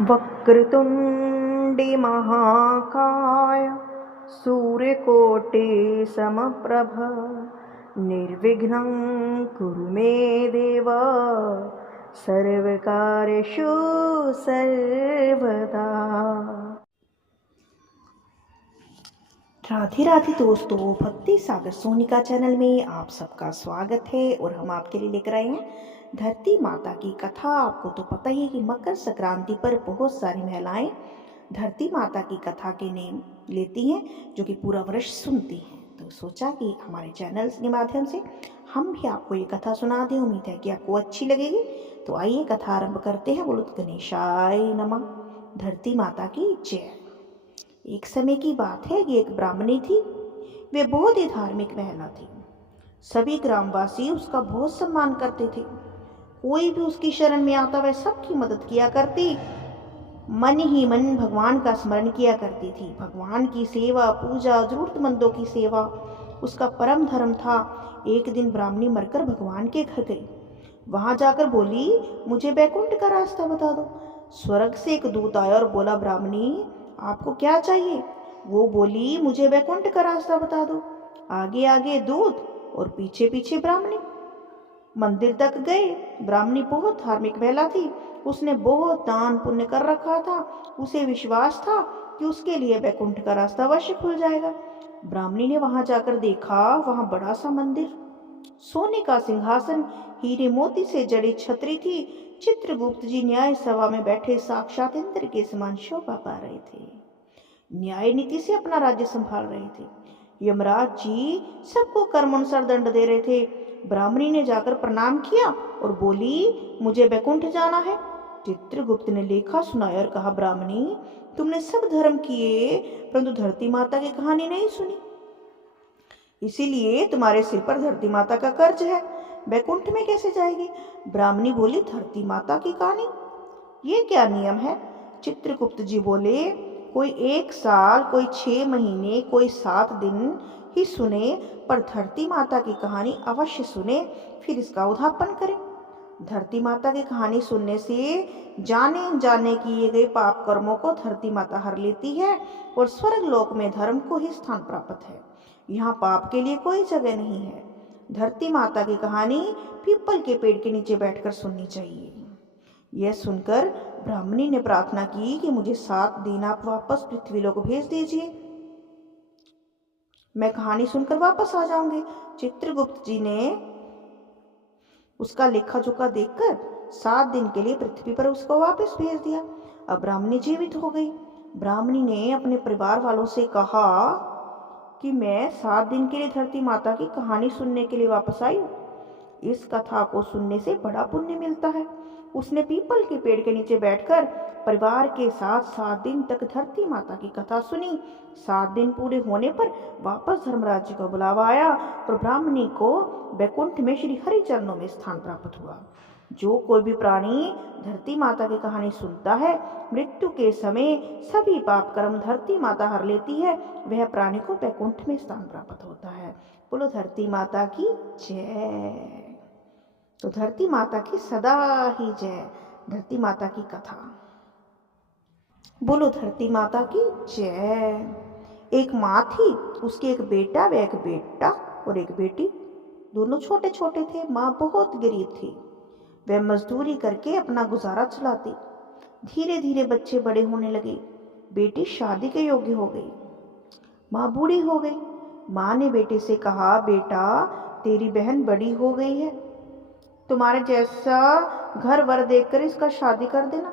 वक्रतुण्डी महाकाय सूर्यकोटि समप्रभ निर्विघ्नं कुरु मे देव सर्वकार्येषु सर्वदा। राधे राधे दोस्तों, भक्ति सागर सोनिका चैनल में आप सबका स्वागत है। और हम आपके लिए लेकर आए हैं धरती माता की कथा। आपको तो पता ही है कि मकर संक्रांति पर बहुत सारी महिलाएं धरती माता की कथा के नेम लेती हैं, जो कि पूरा वर्ष सुनती हैं। तो सोचा कि हमारे चैनल के माध्यम से हम भी आपको ये कथा सुना दें। उम्मीद है कि आपको अच्छी लगेगी। तो आइए कथा आरंभ करते हैं। बोलो गणेशाय नमः। धरती माता की जय। एक समय की बात है कि एक ब्राह्मणी थी। वे बहुत ही धार्मिक महिला थी। सभी ग्रामवासी उसका बहुत सम्मान करते थे। कोई भी उसकी शरण में आता वह सबकी मदद किया करती। मन ही मन भगवान का स्मरण किया करती थी। भगवान की सेवा, पूजा, जरूरतमंदों की सेवा उसका परम धर्म था। एक दिन ब्राह्मणी मरकर भगवान के घर गई। वहां जाकर बोली, मुझे बैकुंठ का रास्ता बता दो। स्वर्ग से एक दूत आया और बोला, ब्राह्मणी आपको क्या चाहिए? वो बोली, मुझे बैकुंठ का रास्ता बता दो। आगे आगे दूत और पीछे पीछे ब्राह्मणी मंदिर तक गए। ब्राह्मणी बहुत धार्मिक महिला थी। उसने बहुत दान पुण्य कर रखा था। उसे विश्वास था कि उसके लिए बैकुंठ का रास्ता अवश्य खुल जाएगा। ब्राह्मणी ने वहां जाकर देखा, वहां बड़ा सा मंदिर, सोने का सिंहासन, हीरे मोती से जड़ी छतरी थी। चित्रगुप्त जी न्याय सभा में बैठे साक्षात इंद्र के समान शोभा पा रहे थे। न्याय नीति से अपना राज्य संभाल रहे थे। यमराज जी सबको कर्मानुसार दंड दे रहे थे। ब्राह्मणी ने जाकर प्रणाम किया और बोली, मुझे बैकुंठ जाना है। चित्रगुप्त ने लेखा सुनाया और कहा, ब्राह्मणी तुमने सब धर्म किए परंतु धरती माता की कहानी नहीं सुनी, इसीलिए तुम्हारे सिर पर धरती माता का कर्ज है। बैकुंठ में कैसे जाएगी? ब्राह्मणी बोली, धरती माता की कहानी, ये क्या नियम है? चित्रगुप्त जी बोले, कोई 1 साल, कोई 6 महीने, कोई 7 दिन ही सुने, पर धरती माता की कहानी अवश्य सुने, फिर इसका उद्यापन करें। धरती माता की कहानी सुनने से जाने अनजाने किए गए पाप कर्मों को धरती माता हर लेती है और स्वर्ग लोक में धर्म को ही स्थान प्राप्त है। यहाँ पाप के लिए कोई जगह नहीं है। धरती माता की कहानी पीपल के पेड़ के नीचे बैठकर सुननी चाहिए। यह सुनकर ब्राह्मणी ने प्रार्थना की कि मुझे 7 दिन आप वापस पृथ्वीलोक भेज दीजिए, मैं कहानी सुनकर वापस आ जाऊंगी। चित्रगुप्त जी ने उसका लेखा जोखा देखकर 7 दिन के लिए पृथ्वी पर उसको वापस भेज दिया। अब ब्राह्मणी जीवित हो गई। ब्राह्मणी ने अपने परिवार वालों से कहा कि मैं 7 दिन के लिए धरती माता की कहानी सुनने के लिए वापस आई हूँ। इस कथा को सुनने से बड़ा पुण्य मिलता है। उसने पीपल के पेड़ के नीचे बैठकर परिवार के साथ 7 दिन तक धरती माता की कथा सुनी। 7 दिन पूरे होने पर वापस धर्मराज जी का बुलावा आया और ब्राह्मणी को बैकुंठ में श्री हरि चरणों में स्थान प्राप्त हुआ। जो कोई भी प्राणी धरती माता की कहानी सुनता है, मृत्यु के समय सभी पाप कर्म धरती माता हर लेती है, वह प्राणी को बैकुंठ में स्थान प्राप्त होता है। बोलो धरती माता की जय। तो धरती माता की सदा ही जय। धरती माता की कथा। बोलो धरती माता की जय। एक माँ थी, उसके एक बेटा व एक बेटा और एक बेटी। दोनों छोटे छोटे थे। माँ बहुत गरीब थी। वह मजदूरी करके अपना गुजारा चलाती। धीरे धीरे बच्चे बड़े होने लगे। बेटी शादी के योग्य हो गई। माँ बूढ़ी हो गई। माँ ने बेटे से कहा, बेटा तेरी बहन बड़ी हो गई है, तुम्हारे जैसा घर वर देखकर इसका शादी कर देना।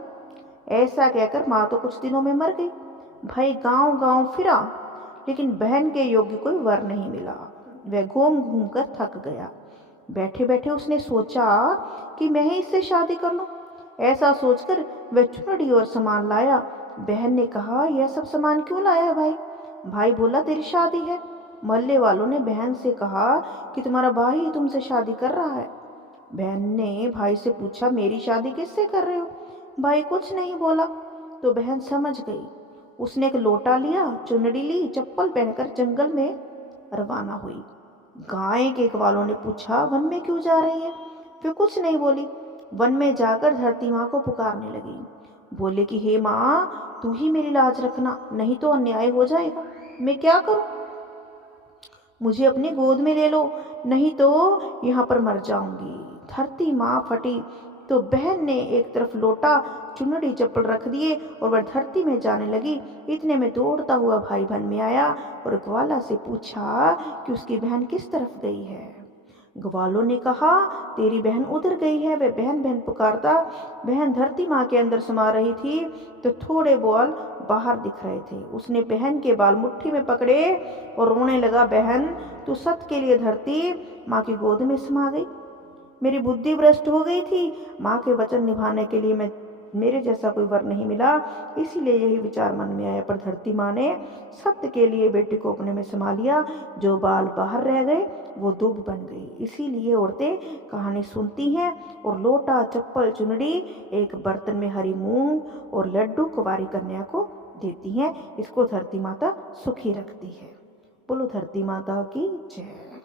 ऐसा कहकर माँ तो कुछ दिनों में मर गई। भाई गांव गांव फिरा, लेकिन बहन के योग्य कोई वर नहीं मिला। वह घूम घूम कर थक गया। बैठे बैठे उसने सोचा कि मैं ही इससे शादी कर लूं। ऐसा सोचकर वह चुनरी और सामान लाया। बहन ने कहा, यह सब सामान क्यों लाया भाई? भाई बोला, तेरी शादी है। मोहल्ले वालों ने बहन से कहा कि तुम्हारा भाई ही तुमसे शादी कर रहा है। बहन ने भाई से पूछा, मेरी शादी किससे कर रहे हो? भाई कुछ नहीं बोला। तो बहन समझ गई। उसने एक लोटा लिया, चुनरी ली, चप्पल पहनकर जंगल में रवाना हुई। गाय के वालों ने पूछा, वन में क्यों जा रही है? वे कुछ नहीं बोली। वन में जाकर धरती माँ को पुकारने लगी। बोले कि हे माँ, तू ही मेरी लाज रखना, नहीं तो अन्याय हो जाएगा। मैं क्या करूं? मुझे अपनी गोद में ले लो, नहीं तो यहाँ पर मर जाऊंगी। धरती माँ फटी तो बहन ने एक तरफ लोटा, चुनरी, चप्पल रख दिए और वह धरती में जाने लगी। इतने में दौड़ता हुआ भाई बहन में आया और ग्वाला से पूछा कि उसकी बहन किस तरफ गई है। ग्वालों ने कहा, तेरी बहन उधर गई है। वह बहन बहन पुकारता। बहन धरती माँ के अंदर समा रही थी तो थोड़े बाल बाहर दिख रहे थे। उसने बहन के बाल मुट्ठी में पकड़े और रोने लगा, बहन तू सत के लिए धरती माँ की गोद में समा गई। मेरी बुद्धि भ्रष्ट हो गई थी। माँ के वचन निभाने के लिए मेरे जैसा कोई वर नहीं मिला, इसीलिए यही विचार मन में आया। पर धरती माँ ने सत्य के लिए बेटी को अपने में समा लिया। जो बाल बाहर रह गए वो दुब बन गई। इसीलिए औरतें कहानी सुनती हैं और लोटा, चप्पल, चुनरी, एक बर्तन में हरी मूंग और लड्डू कुंवारी कन्या को देती हैं। इसको धरती माता सुखी रखती है। बोलो धरती माता की जय।